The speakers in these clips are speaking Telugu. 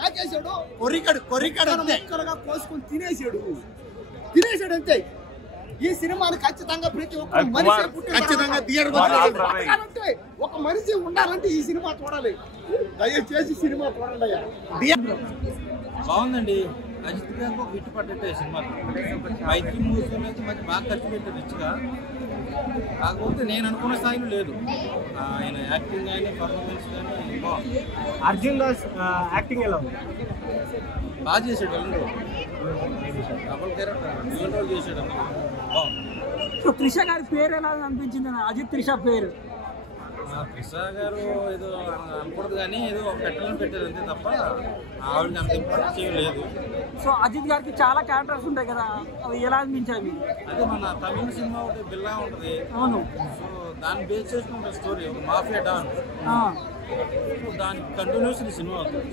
నాకేసాడు నాకేసాడు కొరికడుగా కోసుకొని తినేసాడు అంతే. ఈ సినిమాని ఖచ్చితంగా ప్రతి ఒక్క మనిషి ఖచ్చితంగా థియేటర్ ఒక మనిషి ఉండాలంటే ఈ సినిమా చూడాలి. దయచేసి సినిమా చూడండి అయ్యా. బాగుందండి. అజిత్ గారికి ఒక హిట్ పడ్డట్టే సినిమా. మైత్రి మూవీలో అయితే మంచి బాగా ఖర్చు పెట్టారు రిచ్గా. కాకపోతే నేను అనుకున్న స్థాయిలో లేదు. ఆయన యాక్టింగ్ కానీ పర్ఫార్మెన్స్ కానీ బాగుంది. అర్జున్ దాస్ యాక్టింగ్ ఎలా ఉంది? బాగా చేశాడు. డబుల్ క్యారెక్టర్ విలన్ రోల్ చేశాడు. బాగుంది. సో త్రిష గారి పేరు ఎలా అనిపించింది? అజిత్ త్రిష పేరు త్రిష గారు ఏదో అనకూడదు కానీ ఏదో పెట్టాలని పెట్టారు అంతే తప్ప ఆవిడకి అంత ఇంపార్టెన్స్ ఏం లేదు. సో అజిత్ గారికి చాలా క్యారెక్టర్స్ ఉంటాయి కదా, అవి ఎలా అనిపించాయి? అదే మన తమిళ సినిమా ఒకటి బిల్లా ఉంటుంది. అవును. సో దాన్ని బేస్ చేసుకుంటే స్టోరీ ఒక మాఫియా డాన్. సో దానికి కంటిన్యూషన్ సినిమా అవుతుంది.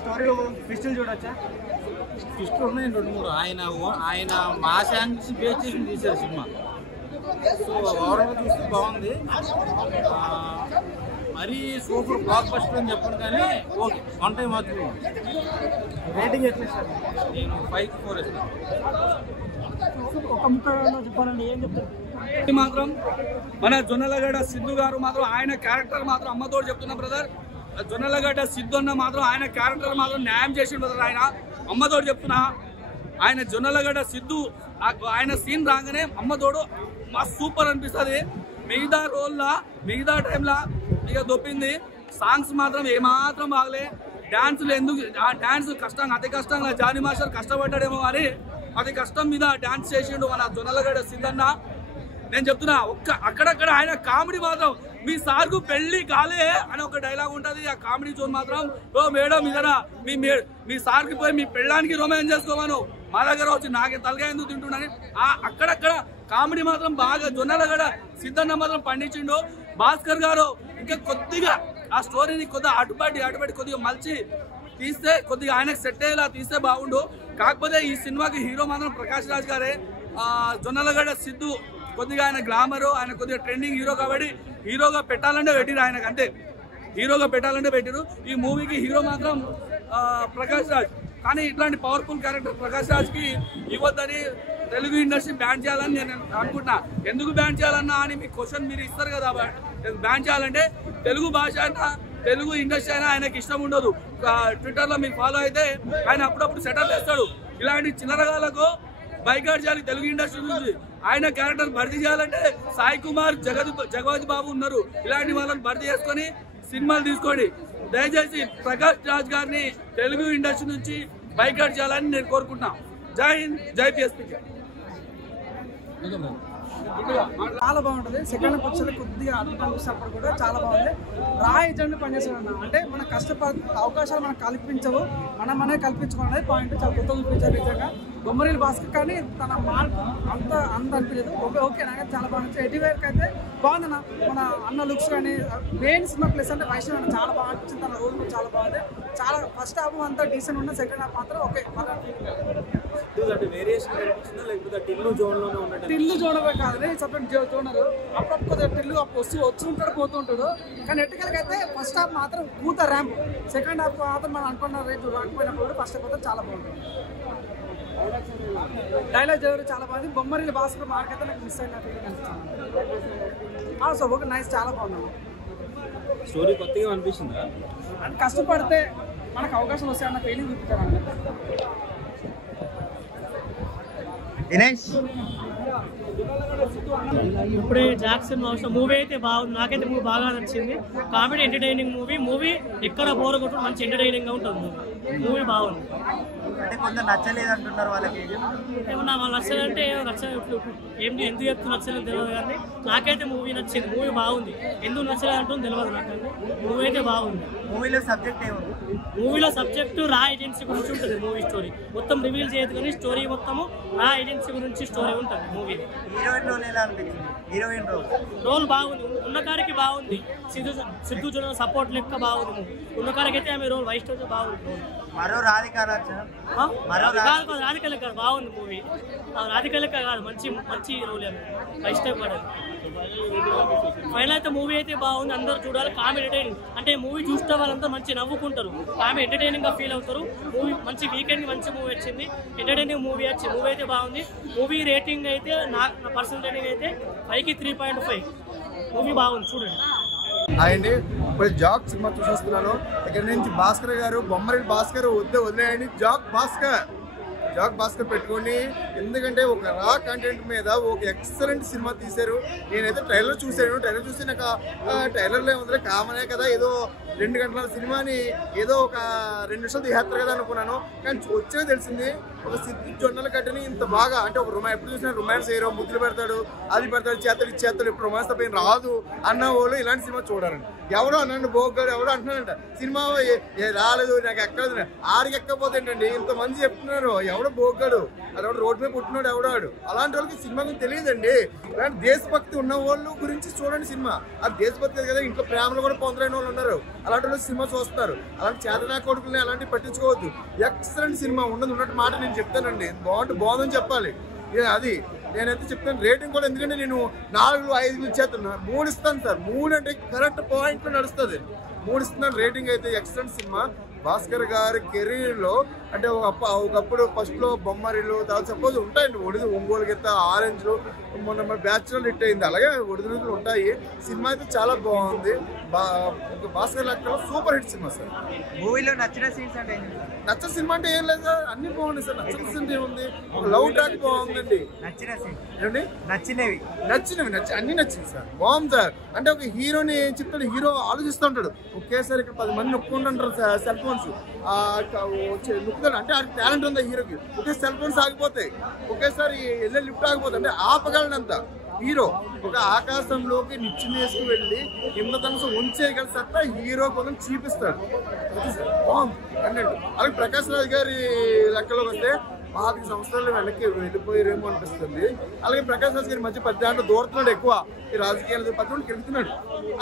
స్టోరీలో ట్విస్టులు చూడొచ్చా? ట్విస్టులు ఉన్నాయి 2-3. ఆయన మా ఛాన్స్ బేస్ చేసి తీశారు సినిమా. సో ఓవరాల్ చూస్తే బాగుంది. మరీ సూపర్ బ్లాక్ బస్టర్ అని చెప్పను కానీ ఓకే, వన్ టైం మాత్రం. రేటింగ్ ఎట్లా ఇస్తారు? నేను 5-4 ఇస్తాను. ఒక ముక్కలో చెప్పాలండి ఏం చెప్తారు? మాత్రం మన జొన్నలగడ్డ సిద్ధు గారు మాత్రం ఆయన క్యారెక్టర్ మాత్రం అమ్మతోడు చెప్తున్నా బ్రదర్. జొన్నలగడ్డ సిద్ధు అన్న మాత్రం ఆయన క్యారెక్టర్ మాత్రం న్యాయం చేసిండు బ్రదర్. ఆయన అమ్మతోడు చెప్తున్నా, ఆయన జొన్నలగడ్డ సిద్ధు ఆయన సీన్ రాగానే అమ్మతోడు మస్తు సూపర్ అనిపిస్తుంది. మిగతా రోల్లా మిగతా టైంలా ఇక దొప్పింది. సాంగ్స్ మాత్రం ఏమాత్రం బాగలే. డ్యాన్సులు ఎందుకు ఆ డ్యాన్స్ కష్టంగా అతి కష్టంగా జానీ మాస్టర్ కష్టపడ్డాడేమో కానీ అది కష్టం మీద డ్యాన్స్ చేసిండు మన జొన్నలగడ్డ సిద్ధన్న. నేను చెప్తున్నా అక్కడక్కడ ఆయన కామెడీ మాత్రం మీ సార్కు పెళ్లి కాలే అని ఒక డైలాగ్ ఉంటుంది. ఆ కామెడీ జోన్ మాత్రం ఓ మేడం ఇదనా మీ సార్కి పోయి మీ పెళ్ళానికి రొమాన్స్ చేసుకోమను, మా దగ్గర వచ్చి నాకే తలగా ఎందుకు తింటున్నాను. అక్కడక్కడ కామెడీ మాత్రం బాగా జొన్నలగడ్డ సిద్ధన్న మాత్రం పండించిండు. భాస్కర్ గారు ఇంకా కొద్దిగా ఆ స్టోరీని కొద్దిగా అటుపడి కొద్దిగా మలిచి తీస్తే కొద్దిగా ఆయనకు సెట్ అయ్యేలా తీస్తే బాగుండు. కాకపోతే ఈ సినిమాకి హీరో మాత్రం ప్రకాష్ రాజ్ గారే. జొన్నలగడ్డ సిద్ధు కొద్దిగా ఆయన గ్లామరు, ఆయన కొద్దిగా ట్రెండింగ్ హీరో కాబట్టి హీరోగా పెట్టాలంటే పెట్టిరు, ఆయనకు అంతే హీరోగా పెట్టాలంటే పెట్టిరు. ఈ మూవీకి హీరో మాత్రం ప్రకాష్ రాజ్. కానీ ఇట్లాంటి పవర్ఫుల్ క్యారెక్టర్ ప్రకాష్ రాజ్కి ఇవ్వద్దని తెలుగు ఇండస్ట్రీ బ్యాన్ చేయాలని నేను అనుకుంటున్నా. ఎందుకు బ్యాన్ చేయాలన్నా అని మీకు క్వశ్చన్ మీరు ఇస్తారు కదా. బ్యాన్ చేయాలంటే తెలుగు భాష అయినా తెలుగు ఇండస్ట్రీ అయినా ఆయనకి ఇష్టం ఉండదు. ట్విట్టర్లో మీకు ఫాలో అయితే ఆయన అప్పుడప్పుడు సెటప్ చేస్తాడు. ఇలాంటి చిల్లరగాలకు బైకాట్ చేయాలి తెలుగు ఇండస్ట్రీ నుంచి. ఆయన క్యారెక్టర్ భర్తీ చేయాలంటే సాయి కుమార్, జగవతి బాబు ఉన్నారు. ఇలాంటి వాళ్ళని భర్తీ చేసుకొని సినిమాలు తీసుకోండి. దయచేసి ప్రకాష్ రాజ్ గారిని తెలుగు ఇండస్ట్రీ నుంచి బైకాట్ చేయాలని నేను కోరుకుంటున్నా. జై హింద్, జై పిఎస్పీ. చాలా బాగుంటుంది. సెకండ్ వచ్చేది కొద్దిగా అద్భుతం చూసినప్పుడు కూడా చాలా బాగుంది. రా ఏజెంట్ పనిచేస్తాడు అంటే మన అవకాశాలు మనకు కల్పించవు, మనమే కల్పించుకోవడం పాయింట్ చాలా కొత్త చూపించారు నిజంగా. బొమ్మరీలు భాస్కర్ కానీ తన మార్క్ అంత అనిపించదు. ఓకే నాకు చాలా బాగుంది. ఎడివేర్కి అయితే బాగుందన్న. మన అన్న లుక్స్ కానీ మెయిన్ సినిమా ప్లేస్ అంటే వైష్ణవ్ అన్న చాలా బాగా అనిపించింది. తన రోల్ కూడా చాలా బాగుంది. చాలా ఫస్ట్ హాఫ్ అంతా డీసెంట్ ఉన్న, సెకండ్ హాఫ్ మాత్రం ఓకే. టిల్లు జోనర్ కాదు, సపరేట్ జోనరు. అప్పుడప్పుడు కొద్దిగా టిల్లు వచ్చి ఉంటాడు పోతూ ఉంటాడు. కానీ ఎట్టుకలకైతే ఫస్ట్ హాఫ్ మాత్రం కూత ర్యాంప్, సెకండ్ హాఫ్ మాత్రం మనం అనుకున్న రేటు రాకపోయినప్పుడు ఫస్ట్ హాఫ్ అయితే చాలా బాగుంటుంది. డైలాగ్ ఎవరు చాలా బాగుంది. బొమ్మరిల్లి భాస్కర్ మార్క్ అయితే నాకు మిస్ అయిన ఫీలింగ్ అనిపించింది. సో ఓకే నైస్, చాలా బాగుంది. స్టోరీ కొత్తగా అనిపిస్తుందా? అంటే కష్టపడితే మనకు అవకాశం వస్తాయన్న ఫీలింగ్ చూపించారు. ఇప్పుడే జాక్సన్ మూవీ అయితే బాగుంది. నాకైతే మూవీ బాగా నచ్చింది. కామెడీ ఎంటర్టైనింగ్ మూవీ ఎక్కడ బోర్ కొట్టు మంచి ఎంటర్టైనింగ్ గా ఉంటుంది. మూవీ బాగుంది. అంటే కొంత నచ్చలేదు అంటున్నారు వాళ్ళకి. ఏమన్నా వాళ్ళు నచ్చదంటే ఏంటి ఎందుకు చెప్తూ నచ్చలేదు తెలియదు కానీ నాకైతే మూవీ నచ్చింది. మూవీ బాగుంది. ఎందుకు నచ్చలేదు అంటుంది తెలియదు నాకంటే. మూవీ అయితే బాగుంది. మూవీలో సబ్జెక్ట్ ఏముంది? మూవీలో సబ్జెక్టు రా ఏజెన్సీ గురించి ఉంటుంది. మూవీ స్టోరీ మొత్తం రివీల్ చేయదు కానీ స్టోరీ మొత్తము రా ఏజెన్సీ గురించి స్టోరీ ఉంటుంది మూవీ. హీరోయిన్ రోల్ ఎలా అనిపించింది? హీరోయిన్ రోల్ బాగుంది. ఉన్నకారికి బాగుంది. సిద్ధు జన సపోర్ట్ లెక్క బాగుంది. ఉన్నకారికి అయితే ఆమె రోల్ వైష్ణవ్ బాగుంది. మరో రాధికారాజు రాధికలక బాగుంది మూవీ. రాధికలక కాదు, మంచి రోల్. ఇష్టపడదు. ఫైనల్ అయితే మూవీ అయితే బాగుంది, అందరూ చూడాలి. కామెడీ ఎంటర్టైనింగ్ అంటే మూవీ చూస్తే వాళ్ళంతా మంచి నవ్వుకుంటారు, కామెడీ ఎంటర్టైనింగ్ గా ఫీల్ అవుతారు. మూవీ మంచి వీకెండ్ మంచి మూవీ వచ్చింది, ఎంటర్టైనింగ్ మూవీ వచ్చింది. మూవీ అయితే బాగుంది. మూవీ రేటింగ్ అయితే నా పర్సనల్ రేటింగ్ అయితే 5కి 3.5. మూవీ బాగుంది, చూడండి. అండి ఇప్పుడు జాక్ సినిమా చూసేస్తున్నాను. ఇక్కడ నుంచి భాస్కర్ గారు, బొమ్మరి భాస్కర్ వదిలేయండి. జాక్ భాస్కర్ పెట్టుకోండి. ఎందుకంటే ఒక రా కంటెంట్ మీద ఒక ఎక్సలెంట్ సినిమా తీశారు. నేనైతే ట్రైలర్ చూశాను. ట్రైలర్ చూసి నాకు ట్రైలర్లో ఏముంది, కామనే కదా, ఏదో 2 గంటల సినిమాని ఏదో ఒక 2 నిమిషాలు తీసేస్తారు కదా అనుకున్నాను. కానీ వచ్చే తెలిసింది ఒక సిద్ధి జొన్నల కట్టని ఇంత బాగా అంటే ఒక ఎప్పుడు చూసినా రొమాన్స్ హీరో ముద్దులు పెడతాడు, అది పెడతాడు, చేస్తాడు, ఇప్పుడు రొమాన్స్ తప్ప ఏం రాదు అన్న వాళ్ళు ఇలాంటి సినిమా చూడాలండి. ఎవడో అన్నాడు బోగ్గాడు, ఎవడో అంటున్నాడంట సినిమా రాలేదు నాకు ఎక్కలేదు, ఆడికి ఎక్కకపోతే ఏంటండి ఇంతమంది చెప్తున్నారు. ఎవడో బోగ్గాడు, అది రోడ్డు మీద పుట్టినాడు ఎవడాడు. అలాంటి వాళ్ళకి సినిమా గురించి తెలియదండి. అలాంటి దేశభక్తి ఉన్న వాళ్ళు గురించి చూడండి సినిమా. అది దేశభక్తి కదా, ఇంట్లో ప్రేమలు కూడా పొందలేని వాళ్ళు ఉన్నారు, అలాంటి వాళ్ళు సినిమా చూస్తారు. అలాంటి చేతనా కొడుకుల్ని అలాంటివి పట్టించుకోవద్దు. ఎక్సలెంట్ సినిమా ఉన్నట్టు మాట నేను చెప్తానండి. బాగుందని చెప్పాలి. అది నేనైతే చెప్తాను. రేటింగ్ కూడా ఎందుకంటే నేను 4-5 ఇచ్చేస్తున్నా, 3 ఇస్తాను సార్. 3 అంటే కరెక్ట్ పాయింట్లో నడుస్తుంది. 3 ఇస్తున్నాను రేటింగ్. అయితే ఎక్సలెంట్ సినిమా. భాస్కర్ గారి కెరీర్లో అంటే ఒకప్పుడు ఫస్ట్లో బొమ్మరిలు, తర్వాత సపోజ్ ఉంటాయండి ఒంగోలు గీత, ఆరెంజ్లు, మొన్న మన బ్యాచులర్ హిట్ అయింది. అలాగే ఒడిదుడుకులు ఉంటాయి. సినిమా అయితే చాలా బాగుంది. భాస్కర్ లెక్కలో సూపర్ హిట్ సినిమా సార్. మూవీలో నచ్చిన సీన్స్ అంటే నచ్చిన సినిమా అంటే ఏం లేదు సార్, అన్ని బాగున్నాయి సార్. నచ్చిన సీన్ ఏముంది, లవ్ ట్రాక్ బాగుందండి. నచ్చిన సీన్ ఏమండి నచ్చినవి అన్ని నచ్చింది సార్. బాగుంది సార్. అంటే ఒక హీరోని చెప్తాడు, హీరో ఆలోచిస్తూ ఉంటాడు. ఒకేసారి ఇక్కడ 10 మంది నొక్కుంటుంటారు సెల్ ఫోన్స్ నొక్కుతాడు. అంటే ఆ టాలెంట్ ఉంది హీరోకి. ఒకే సెల్ ఫోన్స్ ఆగిపోతాయి, ఒకేసారి వెళ్ళే లిఫ్ట్ ఆగిపోతాయి. అంటే ఆపగలనంత హీరో ఒక ఆకాశంలోకి నిచ్చెనేసుకు వెళ్ళి కింద తనసు ఉంచేయగల సత్తా హీరో కోసం చూపిస్తాడు. బాగుంది కంటెంట్. అలాగే ప్రకాష్ రాజ్ గారి లెక్కలోకి వస్తే 5 సంవత్సరాలు వెనక్కి వెళ్ళిపోయారేమో అనిపిస్తుంది. అలాగే ప్రకాష్ రాజ్ గారి మధ్య 10 దాంట్లో దూరుతున్నాడు ఎక్కువ. ఈ రాజకీయాలు 10 మంది గెలుతున్నాడు.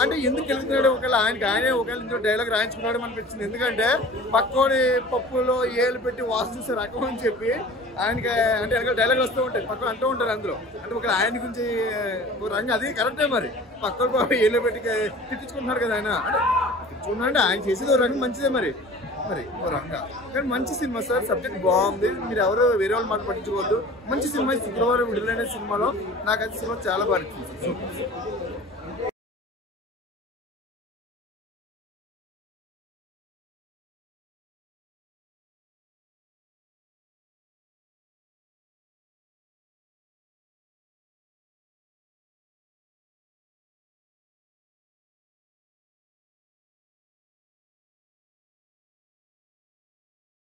అంటే ఎందుకు గెలుతున్నాడు, ఒకవేళ ఆయనే ఒకవేళ ఇంట్లో డైలాగ్ రాయించుకున్నాడు అనిపించింది. ఎందుకంటే పక్కోడి పప్పులో ఏళ్ళు పెట్టి వాసు చూసే రకం అని చెప్పి ఆయనకి అంటే వెనక డైలాగ్ వస్తూ ఉంటాయి, పక్కన అంటూ ఉంటారు అందులో. అంటే ఒక ఆయన గురించి రంగు అది కరెక్టే. మరి పక్కన పాప ఏళ్ళు పెట్టి తిట్టించుకుంటున్నారు కదా ఆయన. అంటే చూడండి ఆయన చేసేది ఒక రంగు మంచిదే మరి ఓ రంగా. కానీ మంచి సినిమా సార్. సబ్జెక్ట్ బాగుంది. మీరు ఎవరు వేరే వాళ్ళు మాట పట్టించుకోవద్దు. మంచి సినిమా. శుక్రవారం విడుదలైన సినిమాలో నాకైతే సినిమా చాలా బాగా నచ్చింది.